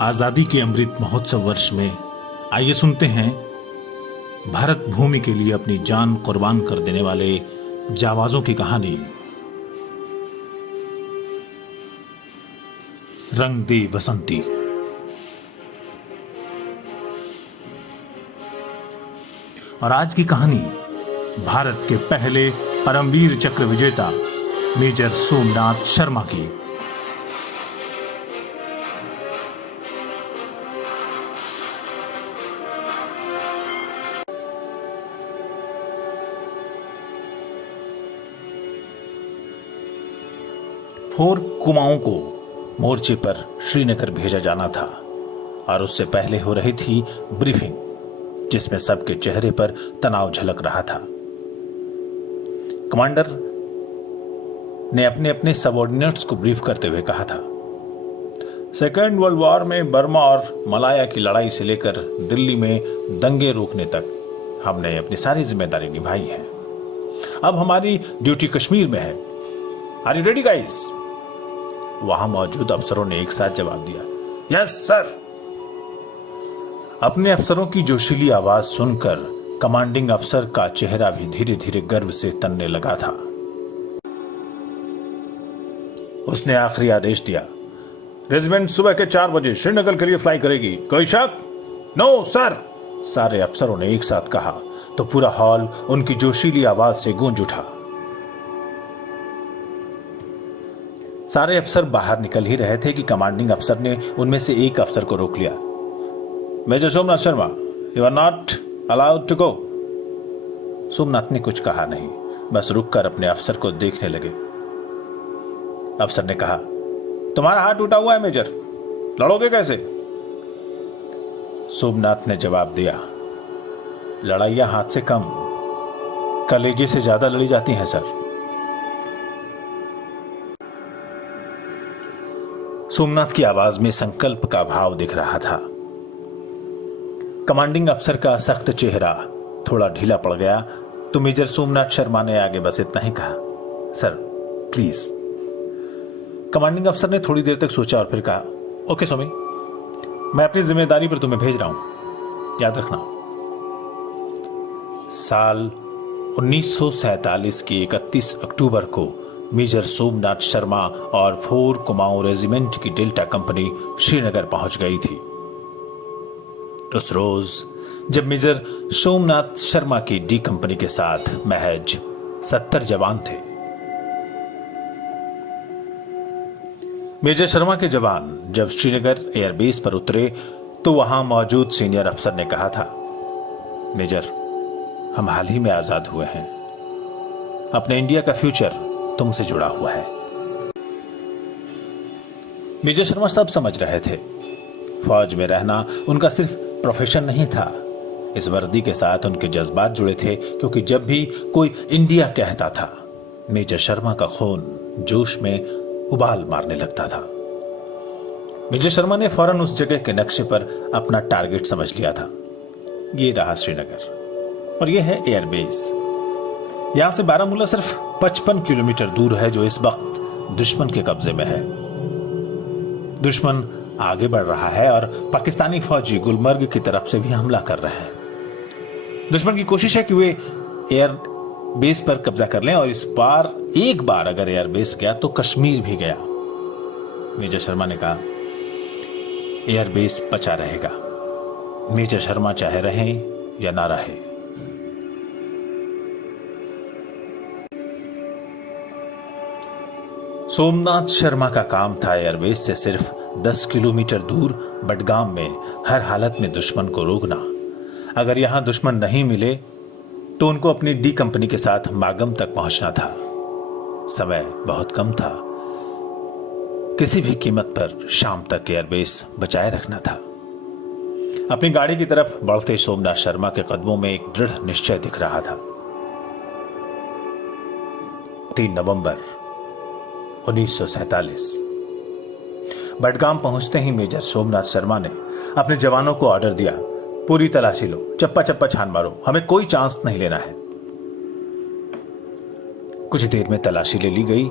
आजादी के अमृत महोत्सव वर्ष में आइए सुनते हैं भारत भूमि के लिए अपनी जान कुर्बान कर देने वाले जाबाजों की कहानी। रंग दे बसंती। और आज की कहानी भारत के पहले परमवीर चक्र विजेता मेजर सोमनाथ शर्मा की। फोर कुमाऊं को मोर्चे पर श्रीनगर भेजा जाना था और उससे पहले हो रही थी ब्रीफिंग, जिसमें सबके चेहरे पर तनाव झलक रहा था। कमांडर ने अपने अपने सबऑर्डिनेट्स को ब्रीफ करते हुए कहा था, सेकेंड वर्ल्ड वॉर में बर्मा और मलाया की लड़ाई से लेकर दिल्ली में दंगे रोकने तक हमने अपनी सारी जिम्मेदारी निभाई है। अब हमारी ड्यूटी कश्मीर में है। Are you ready guys? वहां मौजूद अफसरों ने एक साथ जवाब दिया, यस सर। अपने अफसरों की जोशीली आवाज सुनकर कमांडिंग अफसर का चेहरा भी धीरे धीरे गर्व से तनने लगा था। उसने आखिरी आदेश दिया, रेजिमेंट सुबह के 4 बजे श्रीनगर के लिए फ्लाई करेगी। कोई शक? नो सर, सारे अफसरों ने एक साथ कहा तो पूरा हॉल उनकी जोशीली आवाज से गूंज उठा। सारे अफसर बाहर निकल ही रहे थे कि कमांडिंग अफसर ने उनमें से एक अफसर को रोक लिया। Major Somnath Sharma, you are not allowed to go. Somnath ने कुछ कहा नहीं, बस रुककर अपने अफसर को देखने लगे। अफसर ने कहा, तुम्हारा हाथ टूटा हुआ है मेजर, लड़ोगे कैसे? सोमनाथ ने जवाब दिया, लड़ाइयां हाथ से कम कलेजे से ज्यादा लड़ी जाती हैं सर। सोमनाथ की आवाज में संकल्प का भाव दिख रहा था। कमांडिंग अफसर का सख्त चेहरा थोड़ा ढीला पड़ गया तो मेजर सोमनाथ शर्मा ने आगे बस इतना ही कहा, सर प्लीज। कमांडिंग अफसर ने थोड़ी देर तक सोचा और फिर कहा, ओके सोमी, मैं अपनी जिम्मेदारी पर तुम्हें भेज रहा हूं, याद रखना। साल 1947 की 31 अक्टूबर को मेजर सोमनाथ शर्मा और 4 कुमाऊं रेजिमेंट की डेल्टा कंपनी श्रीनगर पहुंच गई थी। उस रोज जब मेजर सोमनाथ शर्मा की डी कंपनी के साथ महज 70 जवान थे। मेजर शर्मा के जवान जब श्रीनगर एयरबेस पर उतरे तो वहां मौजूद सीनियर अफसर ने कहा था, मेजर, हम हाल ही में आजाद हुए हैं। अपने इंडिया का फ्यूचर तुमसे जुड़ा हुआ है। मेजर शर्मा सब समझ रहे थे। फौज में रहना उनका सिर्फ प्रोफेशन नहीं था, इस वर्दी के साथ उनके जज्बात जुड़े थे, क्योंकि जब भी कोई इंडिया कहता था मेजर शर्मा का खून जोश में उबाल मारने लगता था। मेजर शर्मा ने फौरन उस जगह के नक्शे पर अपना टारगेट समझ लिया था। ये रहा श्रीनगर और ये है एयरबेस। यहां से बारामूला सिर्फ 55 किलोमीटर दूर है, जो इस वक्त दुश्मन के कब्जे में है। दुश्मन आगे बढ़ रहा है और पाकिस्तानी फौजी गुलमर्ग की तरफ से भी हमला कर रहे हैं। दुश्मन की कोशिश है कि वे एयर बेस पर कब्जा कर लें और इस बार एक बार अगर एयरबेस गया तो कश्मीर भी गया। मेजर शर्मा ने कहा, एयरबेस बचा रहेगा, मेजर शर्मा चाहे रहें या ना रहे। सोमनाथ शर्मा का काम था एयरबेस से सिर्फ 10 किलोमीटर दूर बडगाम में हर हालत में दुश्मन को रोकना। अगर यहां दुश्मन नहीं मिले तो उनको अपनी डी कंपनी के साथ मागम तक पहुंचना था। समय बहुत कम था, किसी भी कीमत पर शाम तक एयरबेस बचाए रखना था। अपनी गाड़ी की तरफ बढ़ते सोमनाथ शर्मा के कदमों में एक दृढ़ निश्चय दिख रहा था। 3 नवंबर 1947 बडगाम पहुंचते ही मेजर सोमनाथ शर्मा ने अपने जवानों को ऑर्डर दिया, पूरी तलाशी लो, चप्पा चप्पा छान मारो, हमें कोई चांस नहीं लेना है। कुछ देर में तलाशी ले ली गई,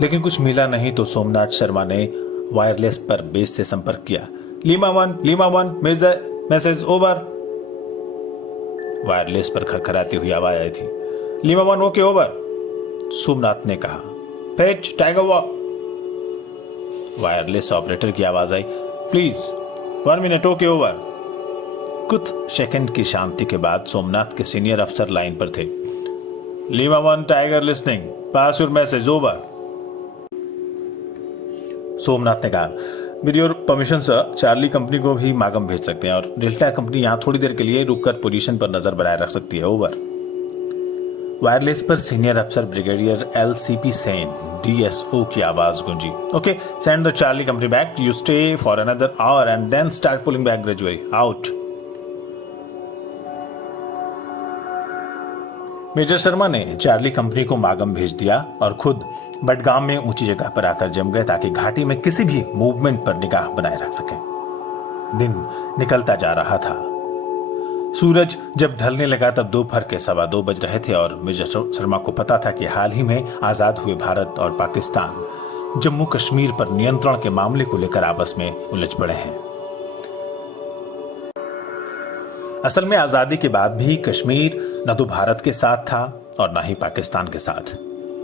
लेकिन कुछ मिला नहीं तो सोमनाथ शर्मा ने वायरलेस पर बेस से संपर्क किया। Lima one message over. Wireless पर खरखराती हुई आवाज आई थी। Lima one okay over. Somnath ने कहा। Fetch tiger walk. Wireless operator की आवाज आई। Please 1 minute okay over. कुछ सेकंड की शांति के बाद सोमनाथ के सीनियर अफसर लाइन पर थे। Lima one tiger listening, pass your message over. Somnath ने कहा, with your permission sir, Charlie company को भी मागम भेज सकते हैं और डेल्टा कंपनी यहां थोड़ी देर के लिए रुककर पोजीशन पर नजर बनाए रख सकती है, ओवर। वायरलेस पर सीनियर अफसर ब्रिगेडियर LCP सेन DSO की आवाज गूंजी। Okay, send the Charlie company back, you stay for another hour and then start pulling back gradually, out. Major Sharma ने चार्ली कंपनी को मागम भेज दिया और खुद बडगाम में ऊंची जगह पर आकर जम गए ताकि घाटी में किसी भी मूवमेंट पर निगाह बनाए रख सके। दिन निकलता जा रहा था। सूरज जब ढलने लगा तब दोपहर के 2:15 बज रहे थे और मेजर शर्मा को पता था कि हाल ही में आजाद हुए भारत और पाकिस्तान जम्मू कश्मीर पर नियंत्रण के मामले को लेकर आपस में उलझ पड़े हैं। असल में आजादी के बाद भी कश्मीर न तो भारत के साथ था और न ही पाकिस्तान के साथ।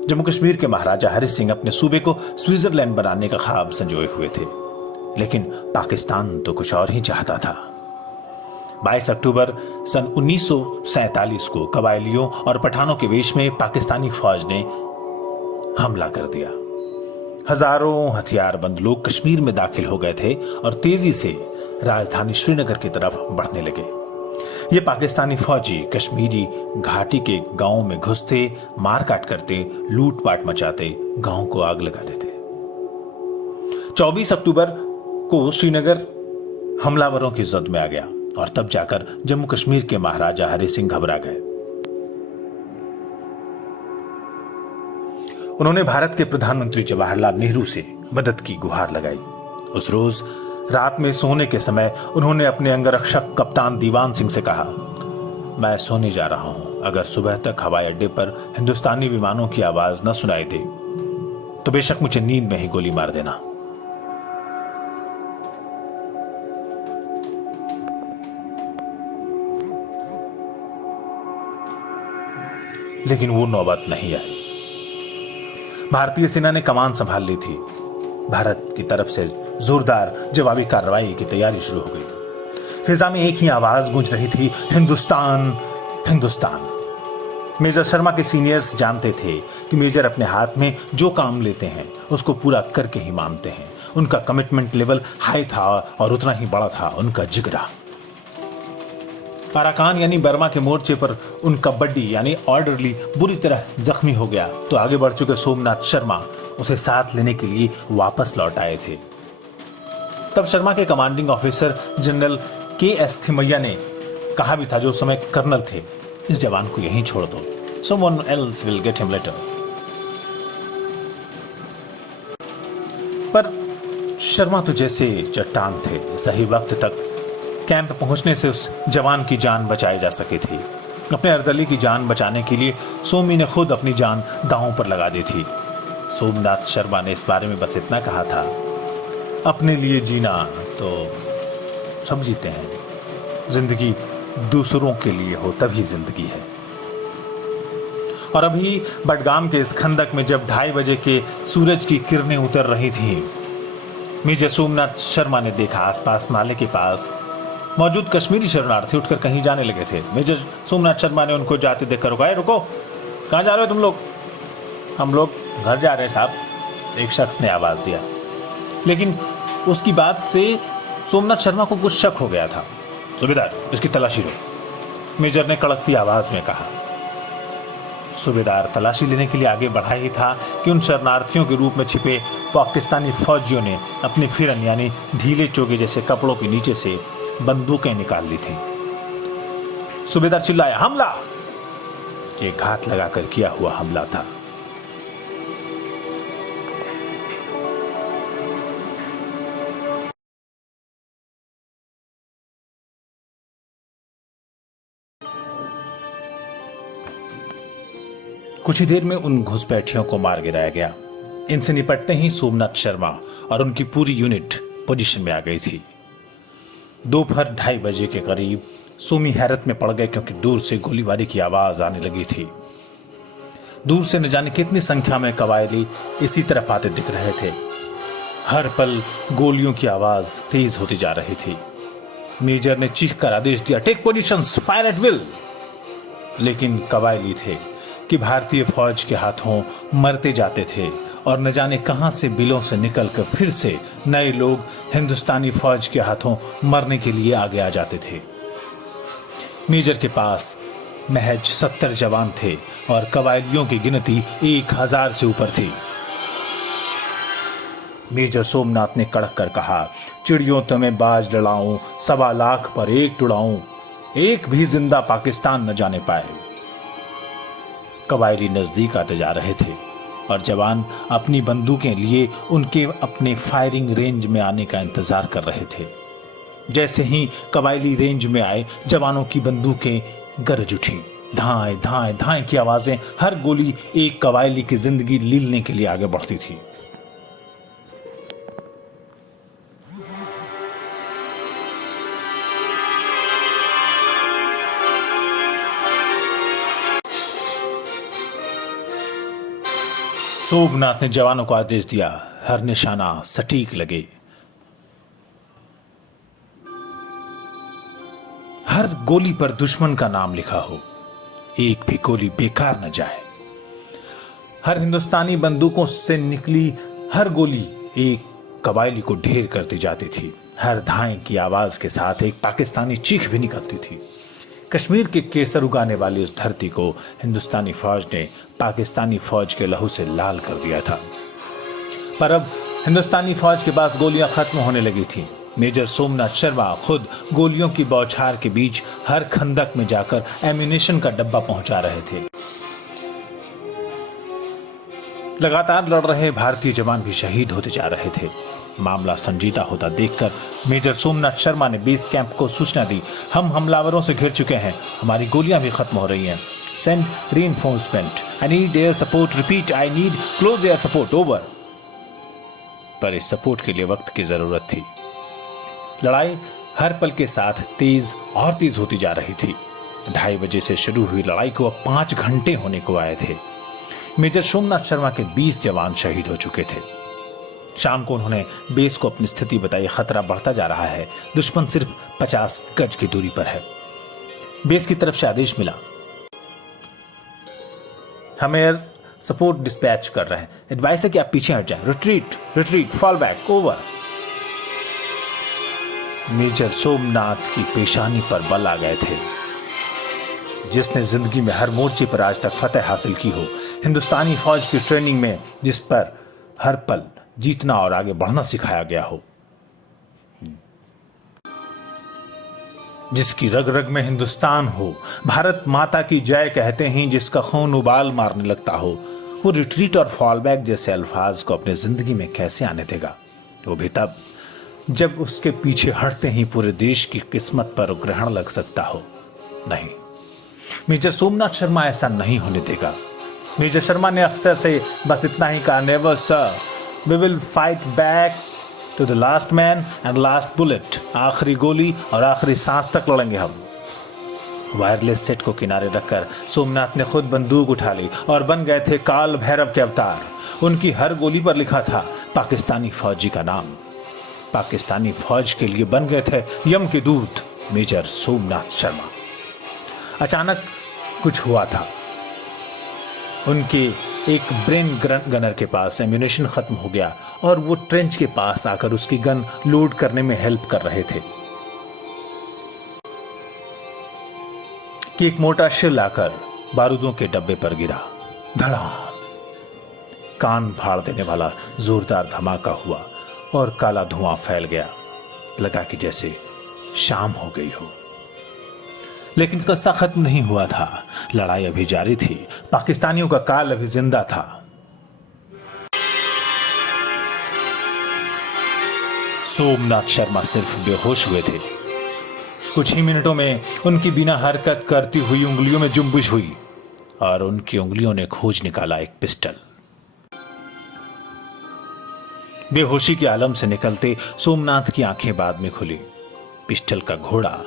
जम्मू कश्मीर के महाराजा हरि सिंह अपने सूबे को स्विट्जरलैंड बनाने का ख्वाब संजोए हुए थे, लेकिन पाकिस्तान तो कुछ और ही चाहता था। 22 अक्टूबर सन 1947 को कबायलियों और पठानों के वेश में पाकिस्तानी फौज ने हमला कर दिया। हजारों हथियारबंद लोग कश्मीर में दाखिल हो गए थे और तेजी से राजधानी श्रीनगर की तरफ बढ़ने लगे। ये पाकिस्तानी फौजी कश्मीरी घाटी के गांवों में घुसते, मारकाट करते, लूटपाट मचाते, गांव को आग लगा देते। 24 अक्टूबर को श्रीनगर हमलावरों की जद में आ गया और तब जाकर जम्मू कश्मीर के महाराजा हरि सिंह घबरा गए। उन्होंने भारत के प्रधानमंत्री जवाहरलाल नेहरू से मदद की गुहार लगाई। उस रोज रात में सोने के समय उन्होंने अपने अंगरक्षक कप्तान दीवान सिंह से कहा, मैं सोने जा रहा हूं, अगर सुबह तक हवाई अड्डे पर हिंदुस्तानी विमानों की आवाज न सुनाई दे तो बेशक मुझे नींद में ही गोली मार देना। लेकिन वो नौबत नहीं आई। भारतीय सेना ने कमान संभाल ली थी। भारत की तरफ से जोरदार जवाबी कार्रवाई की तैयारी शुरू हो गई। फिजा में एक ही आवाज गूंज रही थी, हिंदुस्तान हिंदुस्तान। मेजर शर्मा के सीनियर्स जानते थे कि मेजर अपने हाथ में जो काम लेते हैं उसको पूरा करके ही मानते हैं। उनका कमिटमेंट लेवल हाई था और उतना ही बड़ा था उनका जिगरा। अराकान यानी बर्मा के मोर्चे पर उनका बड्डी यानी ऑर्डरली बुरी तरह जख्मी हो गया तो आगे बढ़ चुके सोमनाथ शर्मा उसे साथ लेने के लिए वापस लौट आए थे। तब शर्मा के commanding officer general KS Thimayya ने कहा भी था, जो उस समय कर्नल थे, इस जवान को यहीं छोड़ दो, someone else will get him later। पर शर्मा तो जैसे चट्टान थे। सही वक्त तक कैंप पहुंचने से उस जवान की जान बचाई जा सकी थी। अपने अर्दली की जान बचाने के लिए सोमी ने खुद अपनी जान दांव पर लगा दी थी। सोमनाथ शर्मा ने इस बारे में बस इतना कहा था, अपने लिए जीना तो सब जीते हैं, जिंदगी दूसरों के लिए हो तभी जिंदगी है। और अभी बडगाम के इस खंदक में जब 2:30 बजे के सूरज की किरणें उतर रही थीं, मेजर सोमनाथ शर्मा ने देखा आसपास नाले के पास मौजूद कश्मीरी शरणार्थी उठकर कहीं जाने लगे थे। मेजर सोमनाथ शर्मा ने उनको जाते देखकर रुका, रुको, कहाँ जा रहे हो तुम लोग? हम लोग घर जा रहे हैं साहब, एक शख्स ने आवाज दिया। लेकिन उसकी बात से सोमनाथ शर्मा को कुछ शक हो गया था। सूबेदार, इसकी तलाशी लो, मेजर ने कड़कती आवाज में कहा। सूबेदार तलाशी लेने के लिए आगे बढ़ा ही था कि उन शरणार्थियों के रूप में छिपे पाकिस्तानी फौजियों ने अपनी फिरन यानी ढीले चोगे जैसे कपड़ों के नीचे से बंदूकें निकाल ली थी। सूबेदार चिल्लाया, हमला! ये घात लगाकर किया हुआ हमला था। कुछ ही देर में उन घुसपैठियों को मार गिराया गया। इनसे निपटते ही सोमनाथ शर्मा और उनकी पूरी यूनिट पोजीशन में आ गई थी। दोपहर 2:30 बजे के करीब सोमी हैरत में पड़ गए क्योंकि दूर से गोलीबारी की आवाज आने लगी थी। दूर से न जाने कितनी संख्या में कबायली इसी तरफ आते दिख रहे थे। हर पल गोलियों की आवाज तेज होती जा रही थी। मेजर ने चीख कर आदेश दिया, take positions, fire at will. लेकिन कबायली थे कि भारतीय फौज के हाथों मरते जाते थे और न जाने कहां से बिलों से निकलकर फिर से नए लोग हिंदुस्तानी फौज के हाथों मरने के लिए आगे आ जाते थे। मेजर के पास महज 70 जवान थे और कबायलियों की गिनती 1000 से ऊपर थी। मेजर सोमनाथ ने कड़क कर कहा, चिड़ियों तो मैं बाज लड़ाऊं, 1.25 लाख पर एक उड़ाऊं, एक भी जिंदा पाकिस्तान न जाने पाए। कबायली नजदीक आते जा रहे थे और जवान अपनी बंदूकें लिए उनके अपने फायरिंग रेंज में आने का इंतजार कर रहे थे। जैसे ही कबायली रेंज में आए, जवानों की बंदूकें गरज उठी। धाएं धाएं धाएं की आवाजें, हर गोली एक कबायली की जिंदगी लीलने के लिए आगे बढ़ती थी। सोमनाथ ने जवानों को आदेश दिया, हर निशाना सटीक लगे, हर गोली पर दुश्मन का नाम लिखा हो, एक भी गोली बेकार न जाए। हर हिंदुस्तानी बंदूकों से निकली हर गोली एक कबायली को ढेर करती जाती थी। हर धाएं की आवाज के साथ एक पाकिस्तानी चीख भी निकलती थी। कश्मीर के केसर उगाने वाली उस धरती को हिंदुस्तानी फौज ने पाकिस्तानी फौज के लहू से लाल कर दिया था। पर अब हिंदुस्तानी फौज के पास गोलियां खत्म होने लगी थी। मेजर सोमनाथ शर्मा खुद गोलियों की बौछार के बीच हर खंदक में जाकर एम्यूनेशन का डब्बा पहुंचा रहे थे। लगातार लड़ रहे भारतीय जवान भी शहीद होते जा रहे थे। मामला संजीदा होता देखकर मेजर सोमनाथ शर्मा ने बेस कैंप को सूचना दी, हम हमलावरों से घिर चुके हैं, हमारी गोलियां भी खत्म हो रही हैं, send reinforcement, I need air support, repeat I need close air support, over. पर इस सपोर्ट के लिए वक्त की जरूरत थी। लड़ाई हर पल के साथ तेज और तेज होती जा रही थी। 2:30 बजे से शुरू हुई लड़ाई को अब 5 घंटे होने को आए थे। मेजर सोमनाथ शर्मा के 20 जवान शहीद हो चुके थे। शाम को उन्होंने बेस को अपनी स्थिति बताई, खतरा बढ़ता जा रहा है, दुश्मन सिर्फ 50 गज की दूरी पर है। बेस की तरफ से आदेश मिला, हम एयर सपोर्ट डिस्पैच कर रहे हैं, एडवाइस है कि आप पीछे हट जाएं, retreat retreat, fall back, over. Major Somnath की पेशानी पर बल आ गए थे। जिसने जिंदगी में हर मोर्चे पर आज तक फतेह हासिल की हो, हिंदुस्तानी फौज की ट्रेनिंग में जिस पर हर पल जीतना और आगे बढ़ना सिखाया गया हो, जिसकी रग रग में हिंदुस्तान हो, भारत माता की जय कहते ही जिसका खून उबाल मारने लगता हो, वो रिट्रीट और फॉल बैक जैसे अल्फाज को अपनी जिंदगी में कैसे आने देगा? वो भी तब जब उसके पीछे हटते ही पूरे देश की किस्मत पर ग्रहण लग सकता हो। नहीं, मेजर सोमनाथ शर्मा ऐसा नहीं होने देगा। मेजर शर्मा ने अफसर से बस इतना ही कहा, never sir, we will fight back to the last man and last bullet, आखिरी गोली और आखिरी सांस तक लड़ेंगे हम। वायरलेस सेट को किनारे रखकर सोमनाथ ने खुद बंदूक उठा ली और बन गए थे काल भैरव के अवतार। उनकी हर गोली पर लिखा था पाकिस्तानी फौजी का नाम। पाकिस्तानी फौज के लिए बन गए थे यम के दूत मेजर सोमनाथ शर्मा। अचानक कुछ हुआ था। उनके एक ब्रेन गनर के पास एम्यूनेशन खत्म हो गया और वो ट्रेंच के पास आकर उसकी गन लोड करने में हेल्प कर रहे थे कि एक मोटा शिल आकर बारूदों के डब्बे पर गिरा। धड़ाम, कान फाड़ देने वाला जोरदार धमाका हुआ और काला धुआं फैल गया। लगा कि जैसे शाम हो गई हो। लेकिन किस्सा खत्म नहीं हुआ था। लड़ाई अभी जारी थी। पाकिस्तानियों का काल अभी जिंदा था। सोमनाथ शर्मा सिर्फ बेहोश हुए थे। कुछ ही मिनटों में उनकी बिना हरकत करती हुई उंगलियों में जुम्बिश हुई और उनकी उंगलियों ने खोज निकाला एक पिस्टल। बेहोशी के आलम से निकलते सोमनाथ की आंखें बाद में खुली। पिस्टल का घोड़ा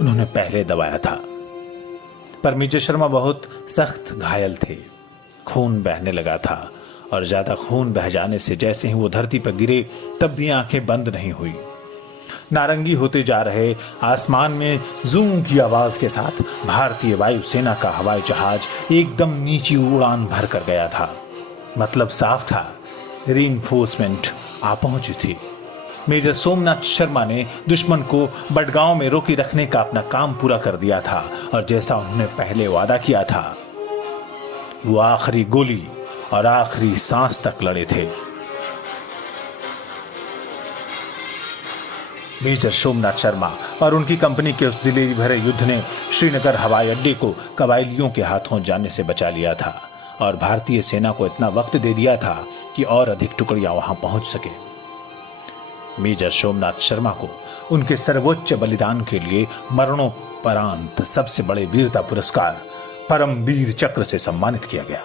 उन्होंने पहले दबाया था। पर मेजर शर्मा बहुत सख्त घायल थे। खून बहने लगा था और ज्यादा खून बह जाने से जैसे ही वो धरती पर गिरे तब भी आंखें बंद नहीं हुई। नारंगी होते जा रहे आसमान में जूं की आवाज के साथ भारतीय वायुसेना का हवाई जहाज एकदम नीची उड़ान भर कर गया था। मतलब साफ था, रीइंफोर्समेंट आ पहुंची थी। मेजर सोमनाथ शर्मा ने दुश्मन को बडगांव में रोके रखने का अपना काम पूरा कर दिया था और जैसा उन्होंने पहले वादा किया था, वो आखिरी गोली और आखिरी सांस तक लड़े थे। मेजर सोमनाथ शर्मा और उनकी कंपनी के उस दिलेरी भरे युद्ध ने श्रीनगर हवाई अड्डे को कबायलियों के हाथों जाने से बचा लिया था और भारतीय सेना को इतना वक्त दे दिया था कि और अधिक टुकड़ियां वहां पहुंच सके। मेजर सोमनाथ शर्मा को उनके सर्वोच्च बलिदान के लिए मरणोपरांत सबसे बड़े वीरता पुरस्कार परमवीर चक्र से सम्मानित किया गया।